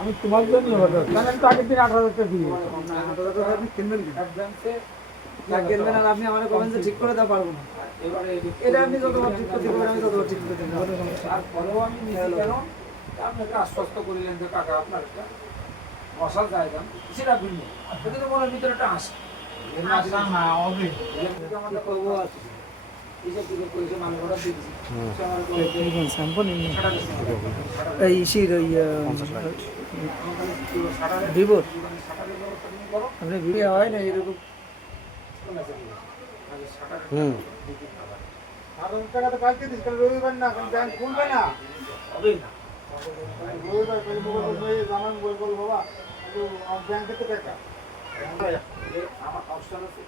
আমি তোমার জন্য আগের দিন 18,000 টাকা দিয়ে কিনবেন কিনবেন আর আপনি আমার কমেন্টে ঠিক করে দেওয়া পারবো না। এটা আপনি যতবার ঠিক করতে পারবেন আমি ততবার ঠিক করতে পারবো। তারপরেও আমি কেন আপনাকে আশ্বস্ত করিলেন যে কাকা আপনার একটা বসার জায়গা সেটা ভিন্ন যদি তো মনের ভিতরে একটা আসে ভিভোর আপনি ভিডিও হয় না এরকম টাকা তো কালকে দিস কাল রবিবার না ব্যাংক খুলবে না হবে না রবিবার কাল মোবাইল জানান বল বাবা ব্যাংকে তো টাকা আমার অপশন আছে